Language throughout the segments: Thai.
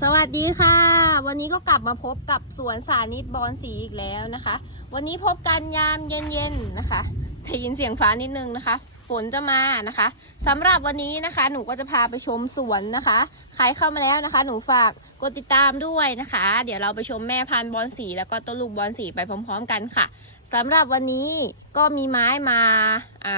สวัสดีค่ะ วันนี้ก็กลับมาพบกับสวนสานิตบอนสีอีกแล้วนะคะ วันนี้พบกันยามเย็นๆนะคะได้ยินเสียงฟ้านิดนึงนะคะ ฝนจะมานะคะสำหรับวันนี้นะคะ หนูก็จะพาไปชมสวนนะคะใครเข้ามาแล้วนะคะ หนูฝากกดติดตามด้วยนะคะ เดี๋ยวเราไปชมแม่พันธุ์บอนสีแล้วก็ต้นลูกบอนสีไปพร้อม ๆ กันค่ะ สำหรับวันนี้ก็มีไม้มา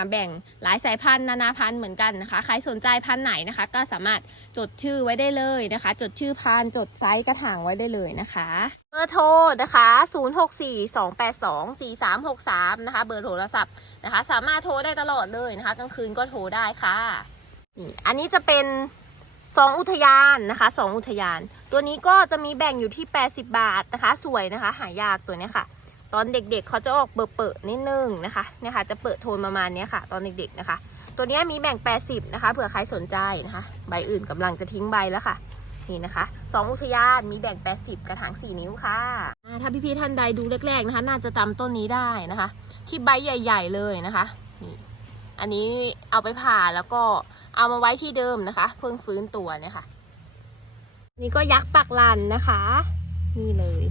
าแบ่งหลายสายพันธุ์นานาพันธุ์เหมือนกันนะคะใครสนใจพันธุ์ไหนนะคะ ก็สามารถจดชื่อไว้ได้เลยนะคะ จดชื่อพานธุ์จดไซส์กระถางไว้ได้เลยนะคะเบอร์โทรนะคะ 0642824363 นะคะ เบอร์โทรศัพท์นะคะ สามารถโทรได้ตลอดเลยนะคะกลางคืนก็โทรได้ค่ะนี่อันนี้จะเป็น2อุทยานนะคะสองอุทยาน ตัวนี้ก็จะมีแบ่งอยู่ที่ 80 บาทนะคะ สวยนะคะ หายากตัวนี้ค่ะ ตอนเด็กๆเขาจะออกเบอร์ๆนิดนึงนะคะเนี่ยค่ะจะเปิดโทนประมาณนี้ค่ะ ตอนเด็กๆนะคะ ตัวนี้มีแบ่ง 80 นะคะเผื่อใครสนใจนะคะ ใบอื่นกำลังจะทิ้งใบแล้วค่ะนี่นะคะสองอุทยานมีแบ่ง 80 กระถาง 4 นิ้วค่ะ ถ้าพี่ๆท่านใดดูแรกๆนะคะ น่าจะจำต้นนี้ได้นะคะ ที่ใบใหญ่ ๆ เลยนะคะนี่อันนี้เอาไปผ่าแล้วก็เอามาไว้ที่เดิมนะคะ เพิ่งฟื้นตัวเนี่ยค่ะ นี่ก็ยักษ์ปักลันนะคะ นี่เลย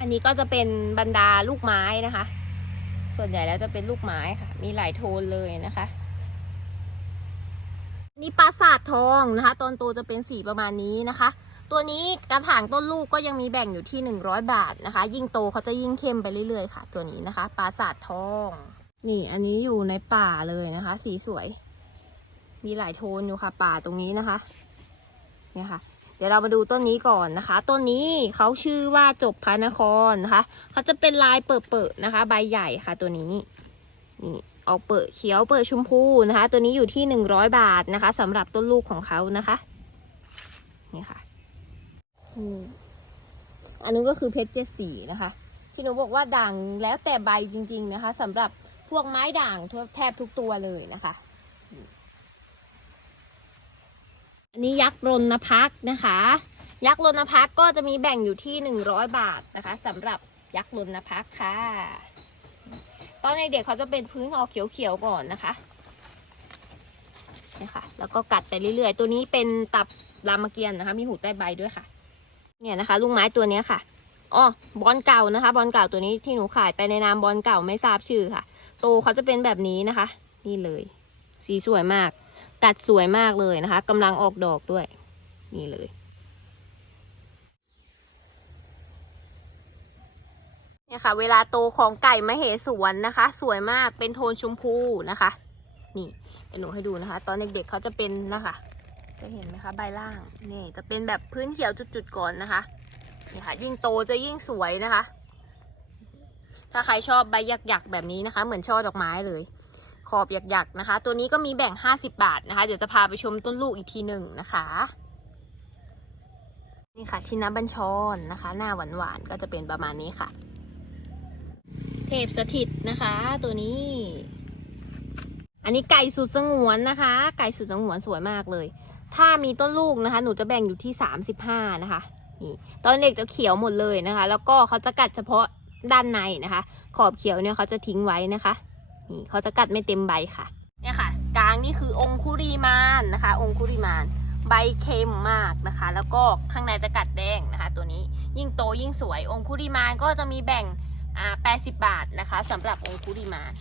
อันนี้ก็จะเป็นบรรดาลูกไม้นะคะ ส่วนใหญ่แล้วจะเป็นลูกไม้ค่ะ มีหลายโทนเลยนะคะ นี่ปราสาททองนะคะตอนโตจะเป็นสีประมาณนี้นะคะ ตัวนี้กระถางต้นลูกก็ยังมีแบ่งอยู่ที่ 100 บาทนะคะ ยิ่งโตเขาจะยิ่งเข้มไปเรื่อยๆค่ะ ตัวนี้นะคะ ปราสาททอง นี่อันนี้อยู่ในป่าเลยนะคะ สีสวย มีหลายโทนอยู่ค่ะ ป่าตรงนี้นะคะ เนี่ยค่ะ เดี๋ยวเรามาดูต้นนี้ก่อนนะคะ ต้นนี้เขาชื่อว่าจบพระนครนะคะเขาจะเป็นลายเปิดๆนะคะ ใบใหญ่ค่ะตัวนี้นี่ออกเปิดเขียวเปิดชมพูนะคะ ตัวนี้อยู่ที่หนึ่งร้อยบาทนะคะสำหรับต้นลูกของเขานะคะนี่ค่ะอันนู้นก็คือเพชรเจ็ดสีนะคะที่หนูบอกว่าด่างแล้วแต่ใบจริง ๆนะคะสำหรับพวกไม้ด่างแทบทุกตัวเลยนะคะ อันนี้ยักษ์รณพักนะคะ ยักษ์รณพักก็จะมีแบ่งอยู่ที่หนึ่งร้อยบาทนะคะสำหรับยักษ์รณพักค่ะ ตอนเด็กๆเขาจะเป็นพื้นออกเขียวๆก่อนนะคะนี่ค่ะ แล้วก็กัดไปเรื่อยๆ ตัวนี้เป็นตับรามเกียรติ์นะคะ มีหูใต้ใบด้วยค่ะ เนี่ยนะคะลูกไม้ตัวนี้ค่ะอ๋อบอลเก่านะคะ บอลเก่าตัวนี้ที่หนูขายไปในนามบอลเก่าไม่ทราบชื่อค่ะ โตเขาจะเป็นแบบนี้นะคะ นี่เลย สีสวยมาก กัดสวยมากเลยนะคะกำลังออกดอกด้วย นี่เลยเนี่ยค่ะ เวลาโตของไก่มเหสวนนะคะ สวยมากเป็นโทนชมพูนะคะ นี่เดี๋ยวหนูให้ดูนะคะ ตอนเด็กๆเขาจะเป็นนะคะ จะเห็นไหมคะใบล่างนี่จะเป็นแบบพื้นเขียวจุดๆก่อนนะคะนี่ค่ะ ยิ่งโตจะยิ่งสวยนะคะ ถ้าใครชอบใบหยักๆแบบนี้นะคะ เหมือนช่อดอกไม้เลย ขอบหยักๆนะคะ ตัวนี้ก็มีแบ่ง 50 บาทนะคะ เดี๋ยวจะพาไปชมต้นลูกอีกทีหนึ่งนะคะ นี่ค่ะชินบัญชรนะคะ หน้าหวานๆก็จะเป็นประมาณนี้ค่ะ เทพสถิตนะคะ ตัวนี้ อันนี้ไก่สุดสงวนนะคะ ไก่สุดสงวนสวยมากเลย ถ้ามีต้นลูกนะคะ หนูจะแบ่งอยู่ที่ 35 นะคะนี่ตอนเด็กจะเขียวหมดเลยนะคะ แล้วก็เขาจะกัดเฉพาะด้านในนะคะ ขอบเขียวเนี่ยเขาจะทิ้งไว้นะคะ นี่เขาจะกัดไม่เต็มใบค่ะ เนี่ยค่ะ กลางนี่คือองคุริมานนะคะ องคุริมาน ใบเค็มมากนะคะ แล้วก็ข้างในจะกัดแดงนะคะ ตัวนี้ยิ่งโตยิ่งสวย องคุริมานก็จะมีแบ่งอ่า80บาทนะคะสำหรับองคุริมาน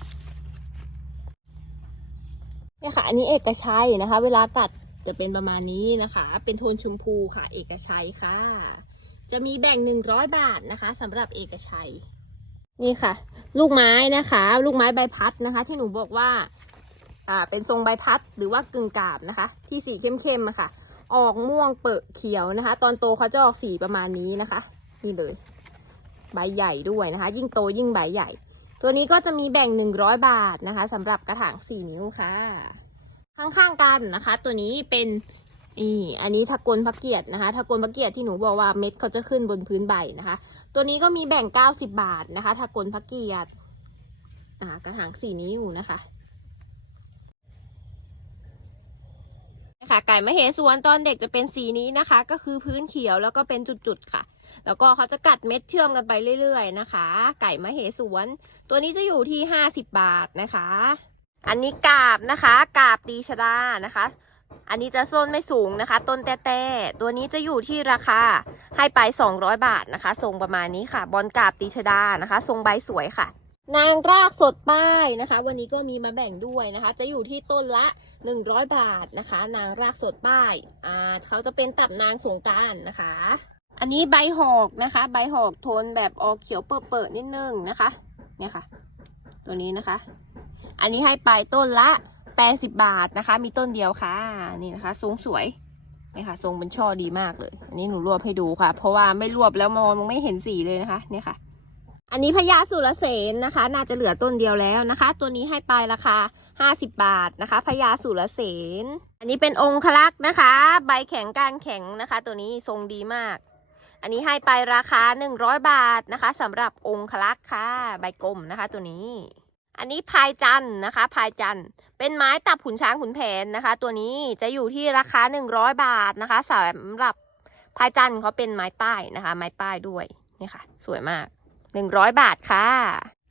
เนี่ยค่ะอันนี้เอกชัยนะคะ เวลาตัดจะเป็นประมาณนี้นะคะ เป็นโทนชมพูค่ะ เอกชัยค่ะ จะมีแบ่ง 100 บาทนะคะสำหรับเอกชัย นี่ค่ะ ลูกไม้นะคะ ลูกไม้ใบพัดนะคะ ที่หนูบอกว่า อ่า เป็นทรงใบพัดหรือว่ากึ่งกาบนะคะ ที่สีเข้มๆอะค่ะ ออกม่วงเปอะเขียวนะคะ ตอนโตเขาจะออกสีประมาณนี้นะคะ นี่เลย ใบใหญ่ด้วยนะคะ ยิ่งโตยิ่งใบใหญ่ ตัวนี้ก็จะมีแบ่ง100บาทนะคะสำหรับกระถาง4นิ้วค่ะ ข้างๆกันนะคะ ตัวนี้เป็นนี่อันนี้ทะกลพักเกียรตินะคะทะกลพักเกียรติที่หนูบอกว่าเม็ดเขาจะขึ้นบนพื้นใบนะคะ ตัวนี้ก็มีแบ่ง 90 บาทนะคะทะกลพักเกียรติกระถาง4นิ้วนะคะค่ะไก่มะเหสวนตอนเด็กจะเป็นสีนี้นะคะ ก็คือพื้นเขียวแล้วก็เป็นจุดๆค่ะ แล้วก็เขาจะกัดเม็ดเชื่อมกันไปเรื่อยๆนะคะ ไก่มะเหสวน ตัวนี้จะอยู่ที่ 50 บาทนะคะ อันนี้กาบนะคะ กาบดีชดานะคะ อันนี้จะส้นไม่สูงนะคะ ต้นแต้ๆตัวนี้จะอยู่ที่ราคาให้ไป 200 บาทนะคะ ทรงประมาณนี้ค่ะ บอลกาบติชดานะคะ ทรงใบสวยค่ะ นางรากสดป้ายนะคะ วันนี้ก็มีมาแบ่งด้วยนะคะ จะอยู่ที่ต้นละ 100 บาทนะคะ นางรากสดป้ายอ่าเขาจะเป็นตับนางสงการนะคะ อันนี้ใบหอกนะคะ ใบหอกโทนแบบออกเขียวเปิดๆนิดนึงนะคะ เนี่ยค่ะ ตัวนี้นะคะ อันนี้ให้ไปต้นละ 80 บาทนะคะ มีต้นเดียวค่ะ นี่นะคะทรงสวยนี่ค่ะ ทรงเป็นช่อดีมากเลย อันนี้หนูรวบให้ดูค่ะ เพราะว่าไม่รวบแล้วมองไม่เห็นสีเลยนะคะ เนี่ยค่ะ อันนี้พญาสุรเสนนะคะ น่าจะเหลือต้นเดียวแล้วนะคะ ตัวนี้ให้ไปราคา 50 บาทนะคะพญาสุรเสนอันนี้เป็นองคลักษ์นะคะ ใบแข็งการแข็งนะคะ ตัวนี้ทรงดีมาก อันนี้ให้ไปราคา 100 บาทนะคะสำหรับองคลักษ์ค่ะ ใบกลมนะคะ ตัวนี้ อันนี้พายจันนะคะพายจันเป็นไม้ตับขุนช้างขุนแผนนะคะ ตัวนี้จะอยู่ที่ราคา 100 บาทนะคะสำหรับพายจันเขาเป็นไม้ป้ายนะคะ ไม้ป้ายด้วยนี่ค่ะ สวยมาก 100 บาทค่ะ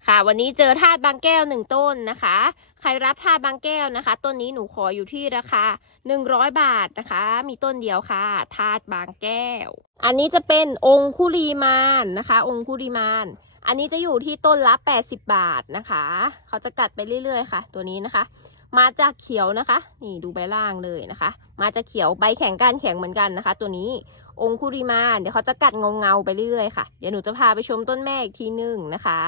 ค่ะ วันนี้เจอธาตุบางแก้วหนึ่งต้นนะคะ ใครรับธาตุบางแก้วนะคะ ต้นนี้หนูขออยู่ที่ราคา 100 บาทนะคะ มีต้นเดียวค่ะธาตุบางแก้ว อันนี้จะเป็นองคุลีมานนะคะ องคุลีมาน อันนี้จะอยู่ที่ต้นละ 80 บาทนะคะ เขาจะกัดไปเรื่อยๆค่ะ ตัวนี้นะคะ มาจากเขียวนะคะ นี่ดูใบล่างเลยนะคะ มาจากเขียวใบแข็งก้านแข็งเหมือนกันนะคะ ตัวนี้องคุริมา เดี๋ยวเขาจะกัดเงาเงาๆไปเรื่อยๆค่ะ เดี๋ยวหนูจะพาไปชมต้นแม่อีกทีหนึ่งนะคะ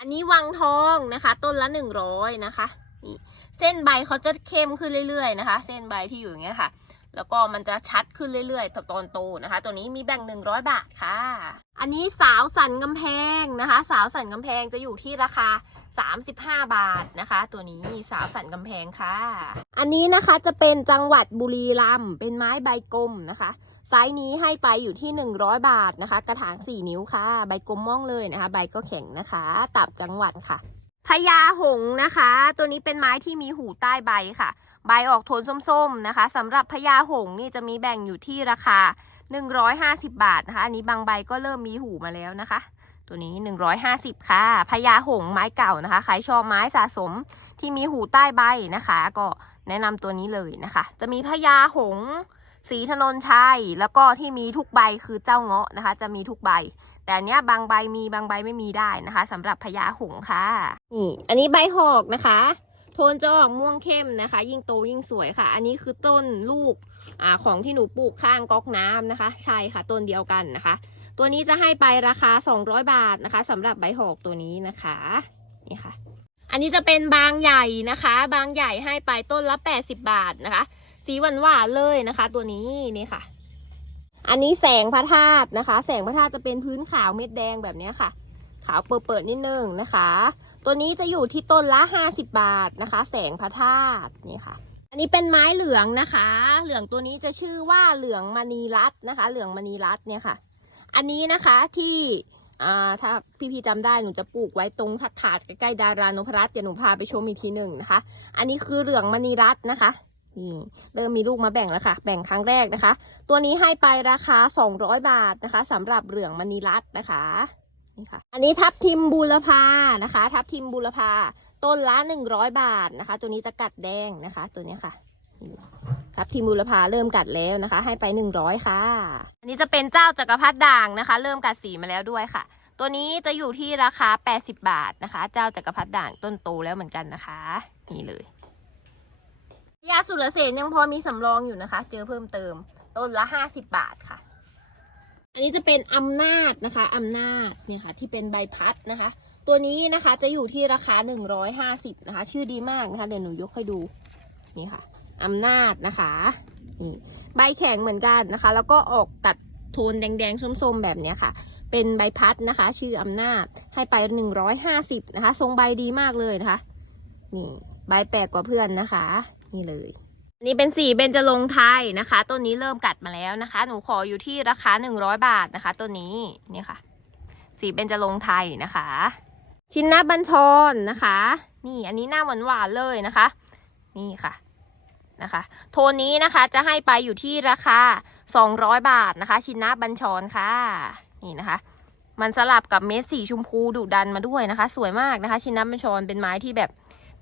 อันนี้วังทองนะคะ ต้นละ 100 นะคะนี่เส้นใบเขาจะเข้มขึ้นเรื่อยๆนะคะ เส้นใบที่อยู่อย่างเงี้ยค่ะ แล้วก็มันจะชัดขึ้นเรื่อยๆตอนโตนะคะ ตัวนี้มีแบ่ง 100 บาทค่ะ อันนี้สาวสันกำแพงนะคะ สาวสันกำแพงจะอยู่ที่ราคา 35 บาทนะคะ ตัวนี้สาวสันกำแพงค่ะ อันนี้นะคะจะเป็นจังหวัดบุรีรัมย์เป็นไม้ใบกลมนะคะไซส์นี้ให้ไปอยู่ที่ 100 บาทนะคะ กระถาง 4 นิ้วค่ะ ใบกลมม่องเลยนะคะ ใบก็แข็งนะคะตับจังหวัดค่ะพญาหงนะคะ ตัวนี้เป็นไม้ที่มีหูใต้ใบค่ะ ใบออกโทนส้มๆนะคะสำหรับพญาหงนี่จะมีแบ่งอยู่ที่ราคา 150 บาทนะคะ อันนี้บางใบก็เริ่มมีหูมาแล้วนะคะ ตัวนี้ 150 ค่ะพญาหงไม้เก่านะคะ ใครชอบไม้สะสมที่มีหูใต้ใบนะคะ ก็แนะนำตัวนี้เลยนะคะ จะมีพญาหงสีถนนชัยแล้วก็ที่มีทุกใบคือเจ้าเงาะนะคะ จะมีทุกใบ แต่อันเนี้ยบางใบมีบางใบไม่มีได้นะคะสำหรับพญาหงค่ะนี่อันนี้ใบหอกนะคะ โทนจะออกม่วงเข้มนะคะ ยิ่งโตยิ่งสวยค่ะ อันนี้คือต้นลูกอ่าของที่หนูปลูกข้างก๊อกน้ำนะคะ ใช่ค่ะต้นเดียวกันนะคะ ตัวนี้จะให้ไปราคา 200 บาทนะคะสำหรับใบหอกตัวนี้นะคะนี่ค่ะ อันนี้จะเป็นบางใหญ่นะคะ บางใหญ่ให้ไปต้นละ 80 บาทนะคะ สีหวานหวานเลยนะคะ ตัวนี้นี่ค่ะ อันนี้แสงพระธาตุนะคะ แสงพระธาตุจะเป็นพื้นขาวเม็ดแดงแบบนี้ค่ะ ขาวเปิดๆนิดนึงนะคะ ตัวนี้จะอยู่ที่ต้นละ 50 บาทนะคะ แสงพระธาตุนี่ค่ะ อันนี้เป็นไม้เหลืองนะคะ เหลืองตัวนี้จะชื่อว่าเหลืองมณีรัตน์นะคะ เหลืองมณีรัตน์เนี่ยค่ะ อันนี้นะคะที่อ่าถ้าพี่ๆจำได้หนูจะปลูกไว้ตรงถัดถาดใกล้ๆดารานพรัตน์เดี๋ยวหนูพาไปชมอีกทีหนึ่งนะคะ อันนี้คือเหลืองมณีรัตน์นะคะนี่เริ่มมีลูกมาแบ่งแล้วค่ะ แบ่งครั้งแรกนะคะ ตัวนี้ให้ไปราคา 200 บาทนะคะสำหรับเหลืองมณีรัตน์นะคะ นี่ค่ะ อันนี้ทับทิมบูรพานะคะ ทับทิมบูรพา ต้นละ100บาทนะคะ ตัวนี้จะกัดแดงนะคะ ตัวนี้ค่ะทับทิมบูรพาเริ่มกัดแล้วนะคะ ให้ไป100ค่ะ อันนี้จะเป็นเจ้าจักรพรรดิด่างนะคะ เริ่มกัดสีมาแล้วด้วยค่ะ ตัวนี้จะอยู่ที่ราคา 80 บาทนะคะ เจ้าจักรพรรดิด่างต้นโตแล้วเหมือนกันนะคะ นี่เลยยาสุรเสนยังพอมีสำรองอยู่นะคะ เจอเพิ่มเติม ต้นละ 50 บาทค่ะ อันนี้จะเป็นอำนาจนะคะอำนาจเนี่ยค่ะที่เป็นใบพัดนะคะ ตัวนี้นะคะจะอยู่ที่ราคา 150นะคะ ชื่อดีมากนะคะ เดี๋ยวหนูยกให้ดูนี่ค่ะอำนาจนะคะนี่ใบแข็งเหมือนกันนะคะ แล้วก็ออกตัดโทนแดงๆส้มๆแบบนี้ค่ะ เป็นใบพัดนะคะ ชื่ออำนาจให้ไป 150นะคะ ทรงใบดีมากเลยนะคะนี่ใบแปลกกว่าเพื่อนนะคะ นี่เลย นนี้เป็นสีเบญจรงไทยนะคะ ต้นนี้เริ่มกัดมาแล้วนะคะ หนูขออยู่ที่ราคา 100 บาทนะคะ ต้นนี้นี่ค่ะ สีเบญจรงไทยนะคะ ชิ้นหน้าบัญชรนะคะ นี่อันนี้หน้าหวานหวานเลยนะคะ นี่ค่ะนะคะ โทนนี้นะคะจะให้ไปอยู่ที่ราคา 200 บาทนะคะ ชิ้นหน้าบัญชรค่ะ นี่นะคะ มันสลับกับเม็ดสีชมพูดุดันมาด้วยนะคะ สวยมากนะคะ ชิ้นหน้าบัญชรเป็นไม้ที่แบบ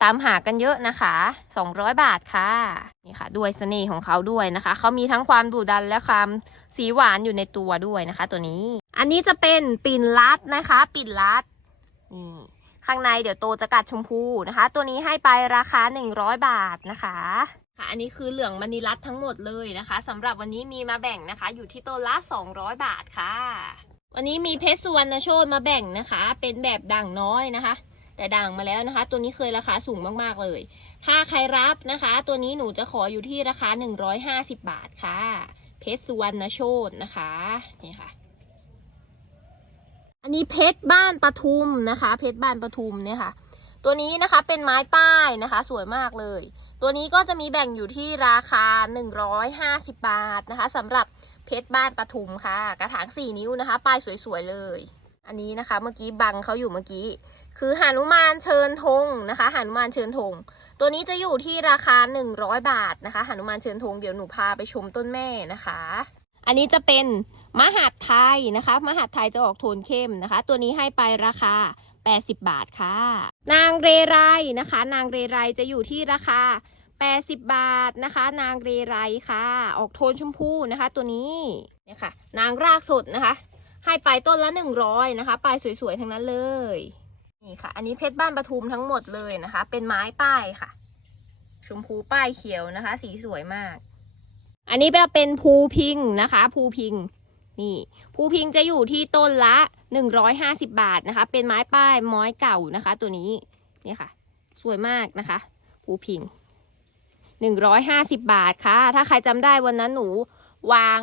ตามหากันเยอะนะคะ 200 บาทค่ะ นี่ค่ะ ด้วยเสน่ห์ของเขาด้วยนะคะ เขามีทั้งความดุดันและความสีหวานอยู่ในตัวด้วยนะคะ ตัวนี้ อันนี้จะเป็นปิ่นลัดนะคะ ปิ่นลัด นี่ข้างในเดี๋ยวโตจะกัดชมพูนะคะ ตัวนี้ให้ไปราคา 100 บาทนะคะค่ะอันนี้คือเหลืองมณีรัตทั้งหมดเลยนะคะสำหรับวันนี้มีมาแบ่งนะคะ อยู่ที่ต้นละ 200 บาทค่ะ วันนี้มีเพชรสุวรรณโชตมาแบ่งนะคะ เป็นแบบด่างน้อยนะคะ แต่ด่างมาแล้วนะคะ ตัวนี้เคยราคาสูงมากๆเลย ถ้าใครรับนะคะ ตัวนี้หนูจะขออยู่ที่ราคา 150 บาทค่ะ เพชรสุวรรณโชตนะคะนี่ค่ะ อันนี้เพชรบ้านปทุมนะคะ เพชรบ้านปทุมเนี่ยค่ะ ตัวนี้นะคะเป็นไม้ป้ายนะคะ สวยมากเลย ตัวนี้ก็จะมีแบ่งอยู่ที่ราคา 150 บาทนะคะสำหรับเพชรบ้านปทุมค่ะ กระถาง 4 นิ้วนะคะ ป้ายสวยๆเลย อันนี้นะคะ เมื่อกี้บังเขาอยู่เมื่อกี้ คือหานุมานเชิญธงนะคะหานุมานเชิญธงตัวนี้จะอยู่ที่ราคา 100 บาทนะคะหานุมานเชิญธงเดี๋ยวหนูพาไปชมต้นแม่นะคะ อันนี้จะเป็นมหาดไทยนะคะ มหาดไทยจะออกโทนเข้มนะคะ ตัวนี้ให้ไปราคา 80 บาทค่ะ นางเรไรนะคะ นางเรไรจะอยู่ที่ราคา 80 บาทนะคะ นางเรไรค่ะ ออกโทนชมพูนะคะ ตัวนี้เนี่ยค่ะ นางรากสดนะคะ ให้ไปต้นละ 100นะคะปลายสวยๆทั้งนั้นเลย นี่ค่ะ อันนี้เพชรบ้านปทุมทั้งหมดเลยนะคะ เป็นไม้ป้ายค่ะ ชมพูป้ายเขียวนะคะ สีสวยมาก อันนี้เป็นภูพิงนะคะ ภูพิง นี่ ภูพิงจะอยู่ที่ต้นละ150บาทนะคะ เป็นไม้ป้ายไม้เก่านะคะ ตัวนี้ นี่ค่ะ สวยมากนะคะ ภูพิง150บาทค่ะ ถ้าใครจำได้วันนั้นหนูวาง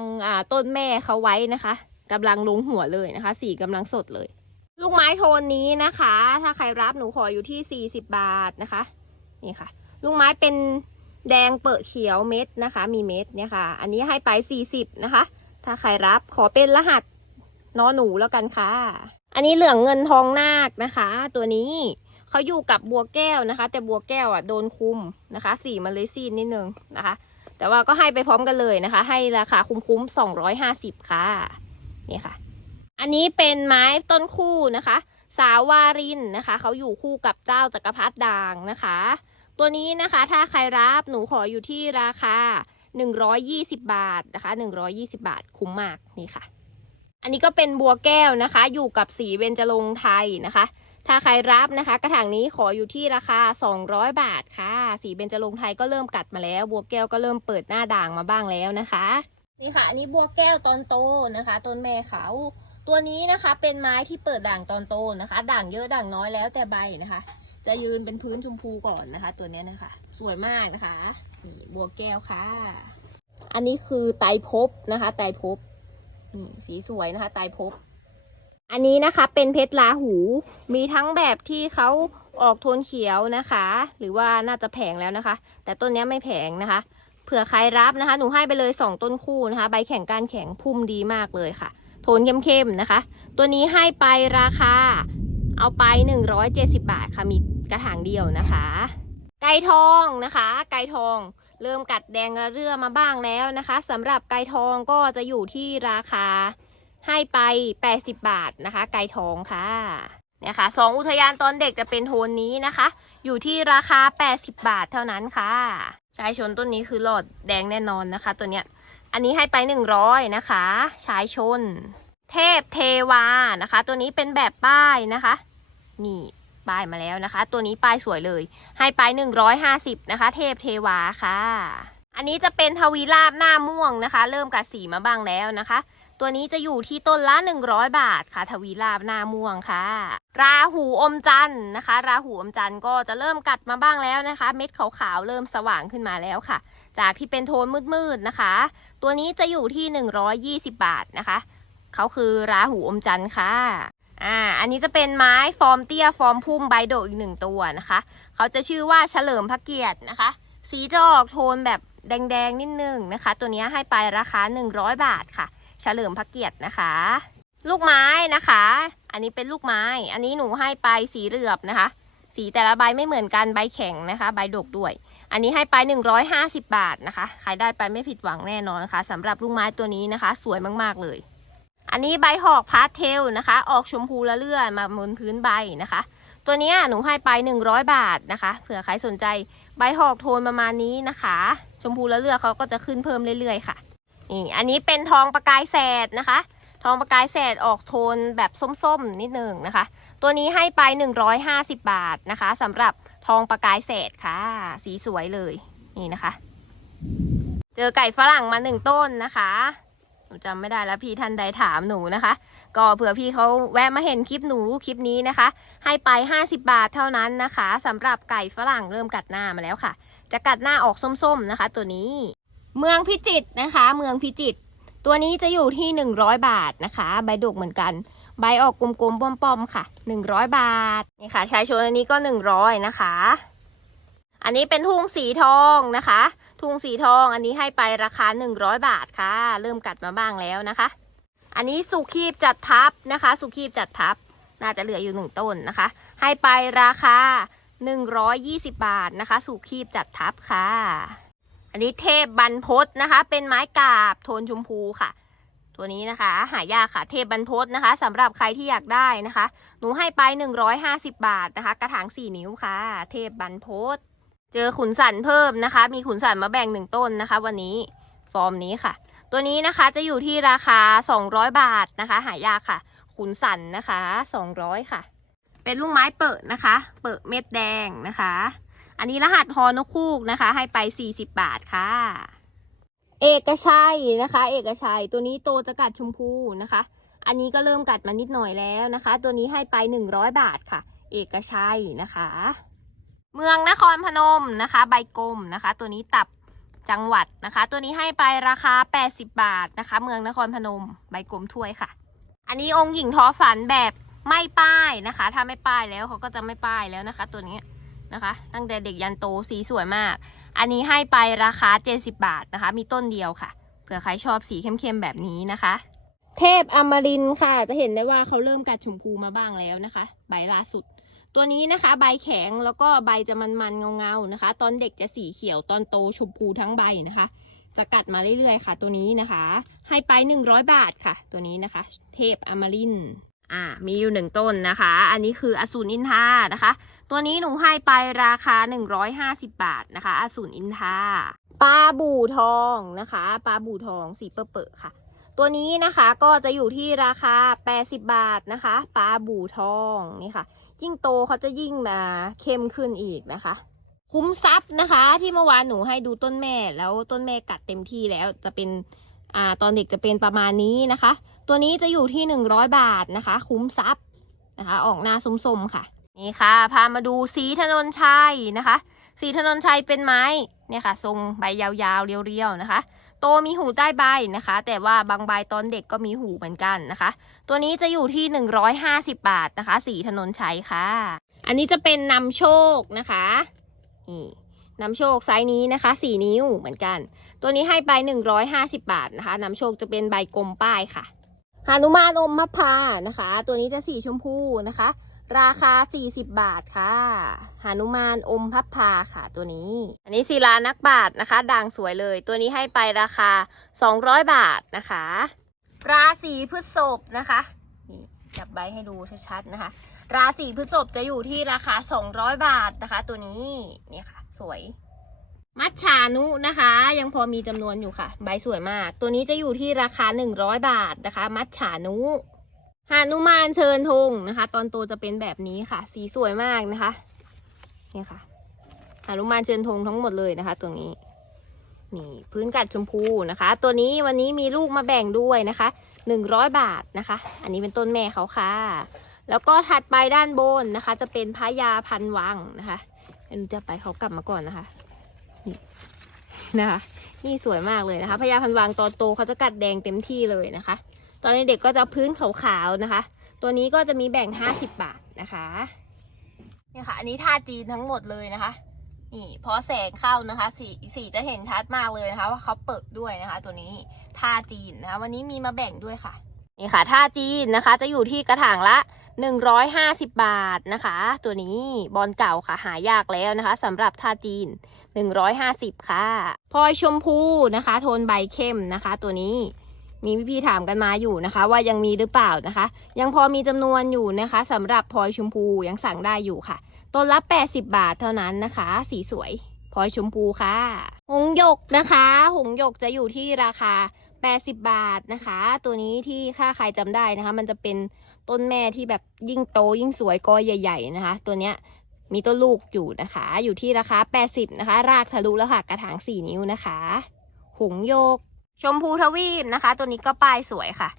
ต้นแม่เขาไว้นะคะกำลังลงหัวเลยนะคะ สีกำลังสดเลย ลูกไม้โทนนี้นะคะ ถ้าใครรับหนูขออยู่ที่ 40 บาทนะคะ นี่ค่ะ ลูกไม้เป็นแดงเปิดเขียวเม็ดนะคะ มีเม็ดเนี่ยค่ะ อันนี้ให้ไป 40 นะคะ ถ้าใครรับขอเป็นรหัสนอหนูแล้วกันค่ะ อันนี้เหลืองเงินทองนาคนะคะ ตัวนี้เขาอยู่กับบัวแก้วนะคะ แต่บัวแก้วอะโดนคุมนะคะสีมันเลยซีดนิดนึงนะคะ แต่ว่าก็ให้ไปพร้อมกันเลยนะคะ ให้ราคาคุ้มๆ250 ค่ะ นี่ค่ะ อันนี้เป็นไม้ต้นคู่นะคะ สาววารินนะคะ เขาอยู่คู่กับเจ้าจักรพรรดิด่างนะคะ ตัวนี้นะคะถ้าใครรับหนูขออยู่ที่ราคา 120 บาทนะคะ120 บาทคุ้มมากนี่ค่ะ อันนี้ก็เป็นบัวแก้วนะคะ อยู่กับสีเบญจรงไทยนะคะ ถ้าใครรับนะคะ กระถางนี้ขออยู่ที่ราคา 200 บาทค่ะ สีเบญจรงไทยก็เริ่มกัดมาแล้ว บัวแก้วก็เริ่มเปิดหน้าด่างมาบ้างแล้วนะคะ นี่ค่ะ อันนี้บัวแก้วตอนโตนะคะ ต้นแม่เขา ตัวนี้นะคะเป็นไม้ที่เปิดด่างตอนโตนะคะ ด่างเยอะด่างน้อยแล้วแต่ใบนะคะ จะยืนเป็นพื้นชมพูก่อนนะคะ ตัวนี้นะคะ สวยมากนะคะนี่บัวแก้วค่ะ อันนี้คือไตรภพนะคะไตพนี่สีสวยนะคะ ไตรภพอันนี้นะคะเป็นเพชรลาหู มีทั้งแบบที่เขาออกโทนเขียวนะคะ หรือว่าน่าจะแผงแล้วนะคะ แต่ต้นนี้ไม่แผงนะคะ เผื่อใครรับนะคะ หนูให้ไปเลย 2 ต้นคู่นะคะ ใบแข็งก้านแข็งพุ่มดีมากเลยค่ะ นเข้มๆนะคะ ตัวนี้ให้ไปราคา เอาไป 170 บาทค่ะมีกระถางเดียวนะคะ ไก่ทองนะคะ ไก่ทอง เริ่มกัดแดงระเรื่อมาบ้างแล้วนะคะสำหรับไก่ทองก็จะอยู่ที่ราคาให้ไป 80 บาทนะคะ ไก่ทองค่ะเนี่ยค่ะสองอุทยานตอนเด็กจะเป็นโทนนี้นะคะ อยู่ที่ราคา 80 บาทเท่านั้นค่ะชายชนต้นนี้คือหลอดแดงแน่นอนนะคะ ตัวเนี้ย อันนี้ให้ไป100นะคะชายชน เทพเทวานะคะ ตัวนี้เป็นแบบป้ายนะคะ นี่ป้ายมาแล้วนะคะ ตัวนี้ป้ายสวยเลย ให้ไป150นะคะ เทพเทวาค่ะ อันนี้จะเป็นทวีราบหน้าม่วงนะคะ เริ่มกัดสีมาบ้างแล้วนะคะ ตัวนี้จะอยู่ที่ต้นละ 100 บาทค่ะ ทวีราบนาม่วงค่ะ ราหูอมจันทร์นะคะ ราหูอมจันทร์ก็จะเริ่มกัดมาบ้างแล้วนะคะ เม็ดขาวๆเริ่มสว่างขึ้นมาแล้วค่ะ จากที่เป็นโทนมืดๆนะคะ ตัวนี้จะอยู่ที่ 120 บาทนะคะเขาคือราหูอมจันทร์ค่ะอ่า อันนี้จะเป็นไม้ฟอร์มเตี้ยฟอร์มพุ่มใบโดอีกหนึ่งตัวนะคะ เขาจะชื่อว่าเฉลิมพระเกียรตินะคะ สีจะออกโทนแบบแดงๆนิดนึงนะคะ ตัวนี้ให้ไปราคา 100 บาทค่ะ ลิมพระเกียรตินะคะ ลูกไม้นะคะ อันนี้เป็นลูกไม้ อันนี้หนูให้ไปสีเหลือบนะคะ สีแต่ละใบไม่เหมือนกันใบแข็งนะคะ ใบดกด้วย อันนี้ให้ไป 150 บาทนะคะใครได้ไปไม่ผิดหวังแน่นอนนะคะสำหรับลูกไม้ตัวนี้นะคะ สวยมากๆเลย อันนี้ใบหอกพาสเทลนะคะ ออกชมพูละเลื่อนมาบนพื้นใบนะคะตัวนี้หนูให้ไป 100 บาทนะคะ เผื่อใครสนใจใบหอกโทนประมาณนี้นะคะ ชมพูแล้วเลือกเขาก็จะขึ้นเพิ่มเรื่อยๆค่ะ นี่อันนี้เป็นทองประกายแสดนะคะ ทองประกายแสดออกโทนแบบส้มๆนิดหนึ่งนะคะ ตัวนี้ให้ไป 150 บาทนะคะสำหรับทองประกายแสดค่ะ สีสวยเลยนี่นะคะ เจอไก่ฝรั่งมาหนึ่งต้นนะคะหนูจำไม่ได้แล้วพี่ท่านใดถามหนูนะคะ ก็เผื่อพี่เขาแวะมาเห็นคลิปหนูคลิปนี้นะคะ ให้ไป 50 บาทเท่านั้นนะคะสำหรับไก่ฝรั่งเริ่มกัดหน้ามาแล้วค่ะ จะกัดหน้าออกส้มๆนะคะ ตัวนี้ เมืองพิจิตรนะคะ เมืองพิจิตรตัวนี้จะอยู่ที่ 100 บาทนะคะ ใบดกเหมือนกัน ใบออกกลมๆป้อมๆค่ะ 100 บาทนี่ค่ะชายชนอันนี้ก็ 100 นะคะ อันนี้เป็นทุ่งสีทองนะคะ ทุ่งสีทองอันนี้ให้ไปราคา 100 บาทค่ะ เริ่มกัดมาบ้างแล้วนะคะ อันนี้สุขีบจัดทับนะคะ สุขีบจัดทับน่าจะเหลืออยู่หนึ่งต้นนะคะ ให้ไปราคา 120 บาทนะคะ สุขีบจัดทับค่ะ อันนี้เทพบรรพตนะคะ เป็นไม้กาบโทนชมพูค่ะ ตัวนี้นะคะ หายากค่ะ เทพบรรพตนะคะสำหรับใครที่อยากได้นะคะ หนูให้ไป150บาทนะคะ กระถาง4นิ้วค่ะ เทพบรรพตเจอขุนสันเพิ่มนะคะ มีขุนสันมาแบ่งหนึ่งต้นนะคะ วันนี้ฟอร์มนี้ค่ะ ตัวนี้นะคะจะอยู่ที่ราคา 200 บาทนะคะ หายากค่ะ ขุนสันนะคะ 200 ค่ะ เป็นลูกไม้เปิดนะคะ เปิดเม็ดแดงนะคะ อันนี้รหัสฮอนกคูกนะคะ ให้ไป 40 บาทค่ะ เอกชัยนะคะ เอกชัยตัวนี้โตจะกัดชมพูนะคะ อันนี้ก็เริ่มกัดมานิดหน่อยแล้วนะคะ ตัวนี้ให้ไป 100 บาทค่ะ เอกชัยนะคะ เมืองนครพนมนะคะ ใบกลมนะคะ ตัวนี้ตับจังหวัดนะคะ ตัวนี้ให้ไปราคา 80 บาทนะคะ เมืองนครพนม ใบกลมถ้วยค่ะ อันนี้องค์หญิงท้อฝันแบบไม่ป้ายนะคะ ถ้าไม่ป้ายแล้วเขาก็จะไม่ป้ายแล้วนะคะ ตัวนี้ นะคะ ตั้งแต่เด็กยันโตสีสวยมาก อันนี้ให้ไปราคา 70 บาทนะคะ มีต้นเดียวค่ะ เผื่อใครชอบสีเข้มๆแบบนี้นะคะ เทพอมรินทร์ค่ะ จะเห็นได้ว่าเขาเริ่มกัดชมพูมาบ้างแล้วนะคะ ใบล่าสุด ตัวนี้นะคะ ใบแข็งแล้วก็ใบจะมันๆเงาๆนะคะ ตอนเด็กจะสีเขียวตอนโตชมพูทั้งใบนะคะ จะกัดมาเรื่อยๆค่ะ ตัวนี้นะคะ ให้ไป 100 บาทค่ะ ตัวนี้นะคะ เทพอมรินทร์อ่ามีอยู่หนึ่งต้นนะคะ อันนี้คืออสูรอินทรานะคะ ตัวนี้หนูให้ไปราคา 150 บาทนะคะอสูรอินทาปลาบู่ทองนะคะปลาบู่ทองสีเปรอะๆค่ะ ตัวนี้นะคะก็จะอยู่ที่ราคา 80 บาทนะคะปลาบู่ทองนี่ค่ะ ยิ่งโตเขาจะยิ่งมาเข้มขึ้นอีกนะคะ คุ้มทรัพย์นะคะ ที่เมื่อวานหนูให้ดูต้นแม่แล้วต้นแม่กัดเต็มที่แล้วจะเป็นอ่าตอนเด็กจะเป็นประมาณนี้นะคะ ตัวนี้จะอยู่ที่ 100 บาทนะคะ คุ้มทรัพย์นะคะ ออกหน้าสมๆค่ะ นี่ค่ะ พามาดูสีถนนชัยนะคะ สีถนนชัยเป็นไม้เนี่ยค่ะ ทรงใบยาวๆเรียวๆนะคะ โตมีหูใต้ใบนะคะ แต่ว่าบางใบตอนเด็กก็มีหูเหมือนกันนะคะ ตัวนี้จะอยู่ที่ 150 บาทนะคะ สีถนนชัยค่ะ อันนี้จะเป็นนำโชคนะคะนี่นำโชคไซส์นี้นะคะสี่นิ้วเหมือนกัน ตัวนี้ให้ไป 150 บาทนะคะนำโชคจะเป็นใบกลมป้ายค่ะหานุมานอมมะพานะคะ ตัวนี้จะสีชมพูนะคะ ราคา 40 บาทค่ะหานุมานอมพับพาค่ะตัวนี้ อันนี้ศิลานักบาทนะคะด่างสวยเลย ตัวนี้ให้ไปราคา 200 บาทนะคะ ราศีพฤษภนะคะนี่จับใบให้ดูชัดๆนะคะ ราศีพฤษภจะอยู่ที่ราคา 200 บาทนะคะ ตัวนี้นี่ค่ะ สวย มัชชานุนะคะ ยังพอมีจำนวนอยู่ค่ะ ใบสวยมาก ตัวนี้จะอยู่ที่ราคา 100 บาทนะคะ มัชชานุ หานุมานเชิญธงนะคะ ตอนโตจะเป็นแบบนี้ค่ะ สีสวยมากนะคะนี่ค่ะหานุมานเชิญธงทั้งหมดเลยนะคะ ตรงนี้ นี่พื้นกัดชมพูนะคะ ตัวนี้วันนี้มีลูกมาแบ่งด้วยนะคะหนึ่งร้อยบาทนะคะ อันนี้เป็นต้นแม่เขาค่ะ แล้วก็ถัดไปด้านบนนะคะ จะเป็นพญาพันวังนะคะเดี๋ยวจะไปเขากลับมาก่อนนะคะนี่นะคะ นี่สวยมากเลยนะคะพญาพันวังตอนโตเขาจะกัดแดงเต็มที่เลยนะคะ ตอนเด็กๆก็จะพื้นขาวๆนะคะ ตัวนี้ก็จะมีแบ่ง 50 บาทนะคะเนี่ยค่ะ อันนี้ท่าจีนทั้งหมดเลยนะคะ นี่พอแสงเข้านะคะสีสีจะเห็นชัดมากเลยนะคะ ว่าเขาเปิดด้วยนะคะ ตัวนี้ท่าจีนนะคะ วันนี้มีมาแบ่งด้วยค่ะนี่ค่ะท่าจีนนะคะ จะอยู่ที่กระถางละ150 บาทนะคะ ตัวนี้บอลเก่าค่ะหายากแล้วนะคะสำหรับท่าจีน 150 ค่ะพลอยชมพูนะคะ โทนใบเข้มนะคะ ตัวนี้ มีพี่ๆถามกันมาอยู่นะคะ ว่ายังมีหรือเปล่านะคะ ยังพอมีจำนวนอยู่นะคะสำหรับพลอยชมพูยังสั่งได้อยู่ค่ะต้นละ 80 บาทเท่านั้นนะคะ สีสวยพลอยชมพูค่ะ หงหยกนะคะ หงหยกจะอยู่ที่ราคา 80 บาทนะคะ ตัวนี้ที่ค่าใครจำได้นะคะ มันจะเป็นต้นแม่ที่แบบยิ่งโตยิ่งสวยกอใหญ่ ๆ นะคะ ตัวเนี้ยมีต้นลูกอยู่นะคะ อยู่ที่ราคา 80 นะคะ รากทะลุแล้วค่ะ กระถาง 4 นิ้วนะคะ หงโยก ชมพูทวีปนะคะ ตัวนี้ก็ป้ายสวยค่ะ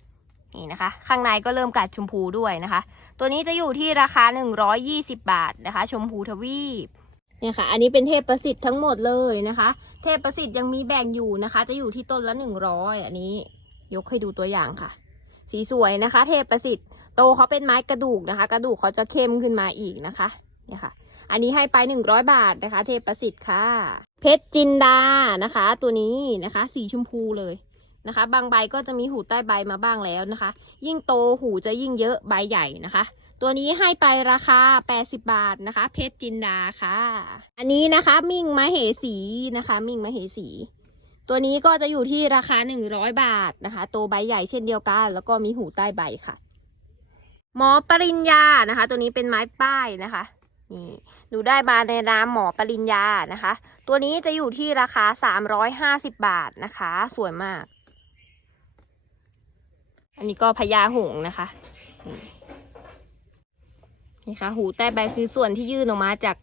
นี่นะคะ ข้างในก็เริ่มกัดชมพูด้วยนะคะ ตัวนี้จะอยู่ที่ราคา 120 บาทนะคะ ชมพูทวีปเนี่ยค่ะ อันนี้เป็นเทพประสิทธิ์ทั้งหมดเลยนะคะ เทพประสิทธิ์ยังมีแบ่งอยู่นะคะ จะอยู่ที่ต้นละ 100 อันนี้ ยกให้ดูตัวอย่างค่ะ สีสวยนะคะ เทพประสิทธิ์โตเขาเป็นไม้กระดูกนะคะ กระดูกเขาจะเข้มขึ้นมาอีกนะคะ เนี่ยค่ะ อันนี้ให้ไป 100 บาทนะคะ เทพประสิทธิ์ค่ะ เพชรจินดานะคะ ตัวนี้นะคะ สีชมพูเลยนะคะ บางใบก็จะมีหูใต้ใบมาบ้างแล้วนะคะ ยิ่งโตหูจะยิ่งเยอะใบใหญ่นะคะ ตัวนี้ให้ไปราคา 80 บาทนะคะ เพชรจินดาค่ะ อันนี้นะคะมิ่งมเหสีนะคะ มิ่งมเหสี ตัวนี้ก็จะอยู่ที่ราคา 100 บาทนะคะ โตใบใหญ่เช่นเดียวกัน แล้วก็มีหูใต้ใบค่ะ หมอปริญญานะคะ ตัวนี้เป็นไม้ป้ายนะคะนี่ ดูได้มาในนามหมอปริญญานะคะ ตัวนี้จะอยู่ที่ราคา 350 บาทนะคะ สวยมาก อันนี้ก็พญาหงนะคะ นี่ค่ะ หูใต้ใบคือส่วนที่ยื่นออกมาจาก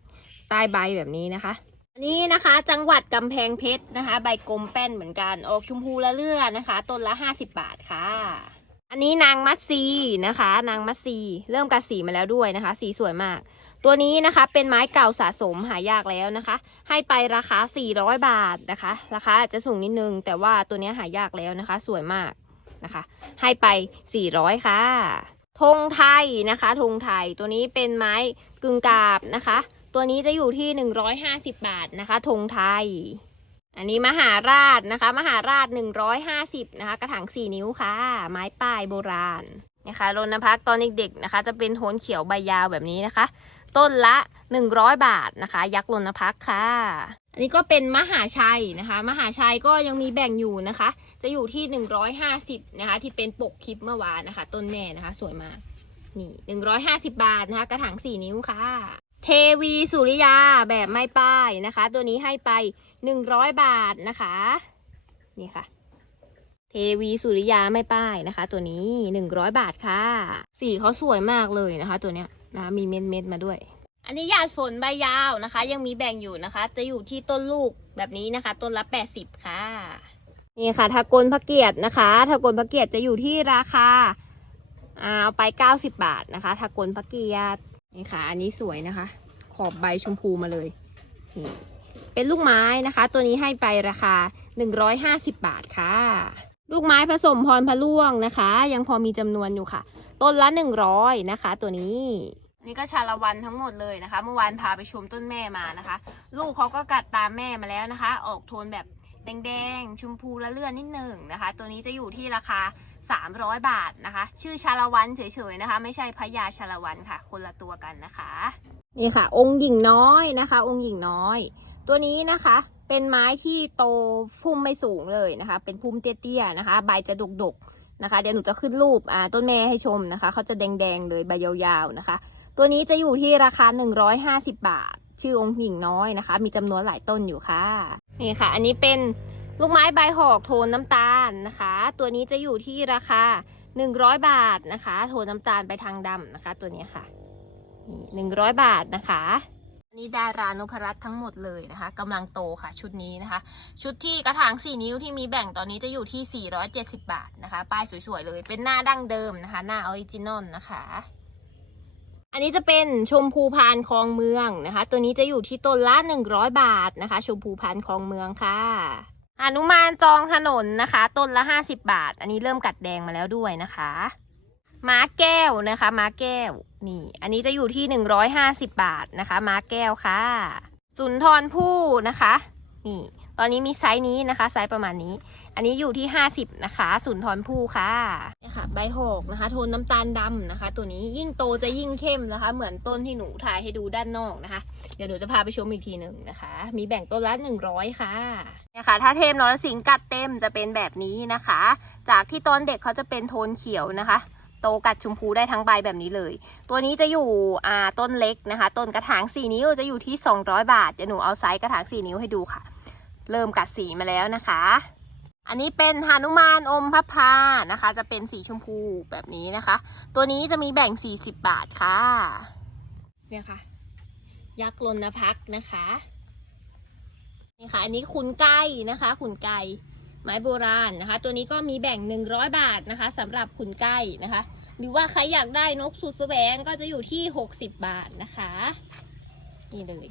ใต้ใบแบบนี้นะคะ อันนี้นะคะ จังหวัดกำแพงเพชรนะคะ ใบกลมแป้นเหมือนกัน ออกชมพูละเลือนะคะ ต้นละ 50 บาทค่ะอันนี้นางมัตซีนะคะ นางมัตซีเริ่มกัดสีมาแล้วด้วยนะคะ สีสวยมาก ตัวนี้นะคะเป็นไม้เก่าสะสมหายากแล้วนะคะ ให้ไปราคา 400 บาทนะคะ ราคาอาจจะสูงนิดนึง แต่ว่าตัวนี้หายากแล้วนะคะ สวยมากนะคะ ให้ไป 400 ค่ะธงไทยนะคะธงไทยตัวนี้เป็นไม้กึ่งกาบนะคะ ตัวนี้จะอยู่ที่ 150 บาทนะคะธงไทย อันนี้มหาราชนะคะ มหาราช 150 นะคะ กระถาง4 นิ้วค่ะ ไม้ป้ายโบราณนะคะรณพักตอนเด็กๆนะคะ จะเป็นโทนเขียวใบยาวแบบนี้นะคะ ต้นละ 100 บาทนะคะ ยักษ์รณพักค่ะ อันนี้ก็เป็นมหาชัยนะคะ มหาชัยก็ยังมีแบ่งอยู่นะคะ จะอยู่ที่ 150นะคะ ที่เป็นปกคลิปเมื่อวานนะคะ ต้นแม่นะคะ สวยมากนี่150 บาทนะคะ กระถาง4 นิ้วค่ะ เทวีสุริยาแบบไม่ป้ายนะคะ ตัวนี้ให้ไป 100 บาทนะคะ นี่ค่ะเทวีสุริยาไม่ป้ายนะคะ ตัวนี้ 100 บาทค่ะ สีเขาสวยมากเลยนะคะ ตัวเนี้ย นะ มีเม็ดเม็ดๆมาด้วย อันนี้หยาดฝนใบยาวนะคะ ยังมีแบ่งอยู่นะคะ จะอยู่ที่ต้นลูกแบบนี้นะคะ ต้นละ 80 ค่ะ นี่ค่ะทากลพระเกียรตินะคะทากลพระเกียรติจะอยู่ที่ราคาอ่าเอาไป 90 บาทนะคะทากลพระเกียรตินี่ค่ะ อันนี้สวยนะคะ ขอบใบชมพูมาเลยนี่เป็นลูกไม้นะคะ ตัวนี้ให้ไปราคา 150 บาทค่ะ ลูกไม้ผสมพรพระล่วงนะคะ ยังพอมีจำนวนอยู่ค่ะ ต้นละ 100 นะคะ ตัวนี้ นี่ก็ชาละวันทั้งหมดเลยนะคะ เมื่อวานพาไปชมต้นแม่มานะคะ ลูกเขาก็กัดตามแม่มาแล้วนะคะ ออกโทนแบบแดงๆชมพูละเลื่อนนิดหนึ่งนะคะ ตัวนี้จะอยู่ที่ราคา 300 บาทนะคะ ชื่อชาละวันเฉยๆนะคะ ไม่ใช่พญาชาละวันค่ะ คนละตัวกันนะคะ นี่ค่ะ องค์หญิงน้อยนะคะ องค์หญิงน้อย ตัวนี้นะคะ เป็นไม้ที่โตพุ่มไม่สูงเลยนะคะ เป็นพุ่มเตี้ยๆนะคะ ใบจะดกๆนะคะ เดี๋ยวหนูจะขึ้นรูปอ่าต้นแม่ให้ชมนะคะเขาจะแดงๆเลยใบยาวๆนะคะ ตัวนี้จะอยู่ที่ราคา 150 บาท ชื่อองค์หญิงน้อยนะคะ มีจำนวนหลายต้นอยู่ค่ะ นี่ค่ะ อันนี้เป็นลูกไม้ใบหอกโทนน้ำตาลนะคะ ตัวนี้จะอยู่ที่ราคา 100 บาทนะคะ โทนน้ำตาลไปทางดำนะคะ ตัวนี้ค่ะนี่100 บาทนะคะนนี้ดารานพรัตน์ทั้งหมดเลยนะคะกำลังโตค่ะชุดนี้นะคะ ชุดที่กระถาง 4 นิ้วที่มีแบ่งตอนนี้จะอยู่ที่ 470 บาทนะคะ ป้ายสวยๆเลยเป็นหน้าดั้งเดิมนะคะ หน้าออริจินอลนะคะ อันนี้จะเป็นชมพูพานคลองเมืองนะคะ ตัวนี้จะอยู่ที่ต้นละ100บาทนะคะ ชมพูพานคลองเมืองค่ะอนุมานจองถนนนะคะ ต้นละ50บาท อันนี้เริ่มกัดแดงมาแล้วด้วยนะคะม้าแก้วนะคะม้าแก้วนี่ อันนี้จะอยู่ที่150บาทนะคะม้าแก้วค่ะ สุนทรภู่นะคะ นี่ ตอนนี้มีไซส์นี้นะคะ ไซส์ประมาณนี้ อันนี้อยู่ที่ 50 นะคะสุนทรภู่ค่ะนี่ค่ะ ใบหอกนะคะ โทนน้ำตาลดำนะคะ ตัวนี้ยิ่งโตจะยิ่งเข้มนะคะ เหมือนต้นที่หนูถ่ายให้ดูด้านนอกนะคะ เดี๋ยวหนูจะพาไปชมอีกทีหนึ่งนะคะ มีแบ่งต้นละ 100 ค่ะเนี่ยค่ะ ถ้าเทมนรสิงห์กัดเต็มจะเป็นแบบนี้นะคะ จากที่ตอนเด็กเขาจะเป็นโทนเขียวนะคะโตกัดชมพูได้ทั้งใบแบบนี้เลย ตัวนี้จะอยู่อ่าต้นเล็กนะคะ ต้นกระถาง 4 นิ้วจะอยู่ที่ 200 บาทเดี๋ยวหนูเอาไซส์กระถาง 4 นิ้วให้ดูค่ะ เริ่มกัดสีมาแล้วนะคะ อันนี้เป็นหานุมานอมพับพานะคะ จะเป็นสีชมพูแบบนี้นะคะ ตัวนี้จะมีแบ่ง 40 บาทค่ะ เนี่ยค่ะ ยักษ์ลนพักนะคะ นี่ค่ะ อันนี้ขุนไก่นะคะ ขุนไก่ไม้โบราณนะคะ ตัวนี้ก็มีแบ่ง 100 บาทนะคะสำหรับขุนไก่นะคะ หรือว่าใครอยากได้นกสุดแสวงก็จะอยู่ที่ 60 บาทนะคะ นี่เลย